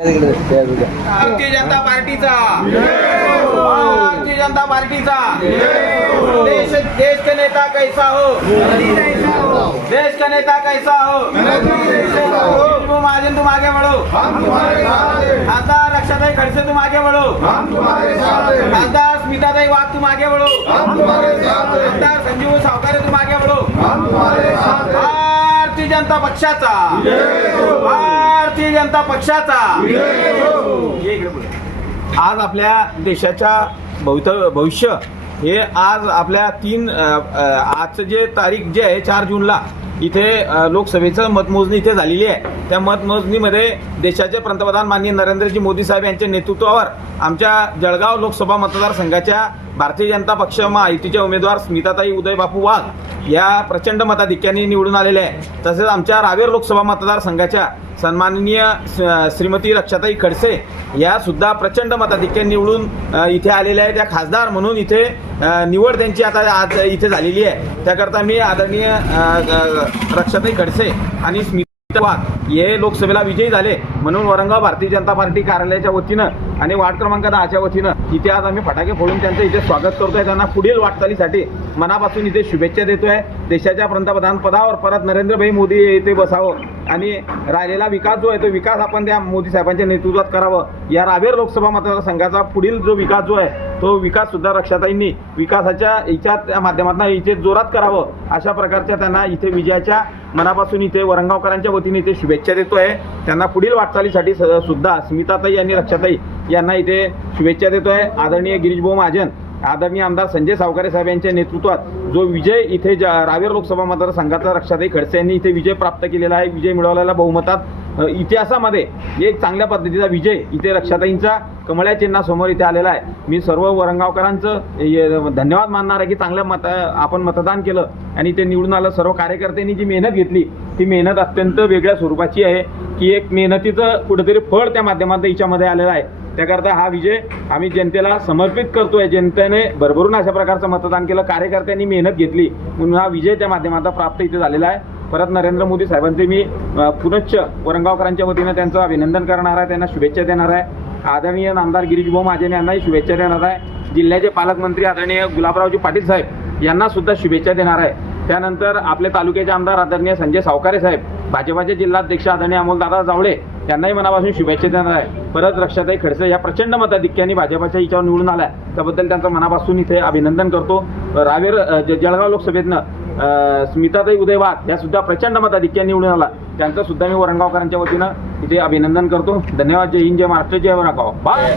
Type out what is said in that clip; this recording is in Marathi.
भारतीय जनता पार्टीचा. भारतीय जनता पार्टीचा. देश देश का नेता कैसा हो? देश का नेता कैसा हो? तुम महाजन तुम आगे बढ़ो. आता रक्षाताई खडसे तुम आगे बढ़ो. आता स्मिताताई वाघ तुम आगे बढ़ो. आता संजीव सावकारे तुम आगे बढ़ो. भारतीय जनता पक्षाचा. भारतीय जनता पक्षाचा. आज आपल्या देशाच्या भवित भविष्य हे आज आपल्या तीन आजचं जे तारीख जे आहे चार जूनला इथे लोकसभेचं मतमोजणी इथे झालेली आहे. त्या मतमोजणीमध्ये देशाचे पंतप्रधान माननीय नरेंद्रजी मोदी साहेब यांच्या नेतृत्वावर आमच्या जळगाव लोकसभा मतदारसंघाच्या भारतीय जनता पक्ष महायुतीच्या उमेदवार स्मिताताई उदय बापू वाघ या प्रचंड मताधिक्याने निवडून आलेल्या आहे तसेच आमच्या रावेर लोकसभा मतदारसंघाच्या सन्माननीय श्रीमती रक्षाताई खडसे या सुद्धा प्रचंड मताधिक्य निवडून इथे आलेल्या आहेत. त्या खासदार म्हणून इथे निवड त्यांची आता आज इथे झालेली आहे. त्याकरता मी आदरणीय रक्षाताई खडसे आणि स्मिता वाघ हे लोकसभेला विजयी झाले म्हणून औरंगाबाद भारतीय जनता पार्टी कार्यालयाच्या वतीनं आणि वार्ड क्रमांक दहाच्या वतीनं इथे आज आम्ही फटाके फोडून त्यांचं इथे स्वागत करतोय. त्यांना पुढील वाटचालीसाठी मनापासून इथे शुभेच्छा देतोय. देशाच्या पंतप्रधान पदावर परत नरेंद्रभाई मोदी इथे बसावं आणि राहिलेला विकास जो आहे तो विकास आपण त्या मोदी साहेबांच्या नेतृत्वात करावं. या रावेर लोकसभा मतदारसंघाचा पुढील जो विकास जो आहे तो विकास सुद्धा रक्षाताईंनी विकासाच्या हिच्या माध्यमातून इथे जोरात करावं. अशा प्रकारच्या त्यांना इथे विजयाच्या मनापासून इथे वरंगावकरांच्या वतीने इथे शुभेच्छा देतो आहे त्यांना पुढील वाटचालीसाठी स- सुद्धा स्मिताताई आणि रक्षाताई यांना इथे शुभेच्छा देतो आहे आदरणीय गिरीशभाऊ महाजन आदरणीय आमदार संजय सावकारे साहेब यांच्या नेतृत्वात जो विजय इथे रावेर लोकसभा मतदारसंघाचा रक्षाताई खडसे यांनी इथे विजय प्राप्त केलेला आहे विजय मिळवलेला बहुमतात इतिहासामध्ये एक चांगल्या पद्धतीचा विजय इथे रक्षाताईंचा कमळ्या चिन्हासमोर इथे आलेला आहे. मी सर्व वरंगावकरांचं धन्यवाद मानणार आहे की चांगल्या मत आपण मतदान केलं आणि ते निवडून आलं. सर्व कार्यकर्त्यांनी जी मेहनत घेतली ती मेहनत अत्यंत वेगळ्या स्वरूपाची आहे की एक मेहनतीचं कुठेतरी फळ त्या माध्यमातून हिच्यामध्ये आलेलं आहे. त्याकरता हा विजय आम्ही जनतेला समर्पित करतोय. जनतेने भरभरून अशा प्रकारचं मतदान केलं. कार्यकर्त्यांनी मेहनत घेतली. म्हणून हा विजय त्या माध्यमातून प्राप्त इथे झालेला आहे. परत नरेंद्र मोदी साहेबांचे मी पुनश्च वरंगावकरांच्या वतीनं त्यांचं अभिनंदन करणार आहे त्यांना शुभेच्छा देणार आहे. आदरणीय नामदार गिरीशभाऊ महाजन यांनाही शुभेच्छा देणार आहे. जिल्ह्याचे पालकमंत्री आदरणीय गुलाबरावजी पाटील साहेब यांना सुद्धा शुभेच्छा देणार आहे. त्यानंतर आपले तालुक्याचे आमदार आदरणीय संजय सावकारे साहेब भाजपाचे जिल्हाध्यक्ष आदरणीय अमोलदादा जावळे यांनाही मनापासून शुभेच्छा देणार आहे. परत रक्षाताई खडसे या प्रचंड मताधिक्याने भाजपाच्या हिच्यावर निवडून आल्या. त्याबद्दल त्यांचं मनापासून इथे अभिनंदन करतो. रावेर जळगाव लोकसभेतनं स्मिताताई उदय वाघ या सुद्धा प्रचंड मताधिक्याने निवडून आला. त्यांचं सुद्धा मी वरंगावकरांच्या वतीनं इथे अभिनंदन करतो. धन्यवाद जय हिंद जय महाराष्ट्र जय वरंगाव बाय.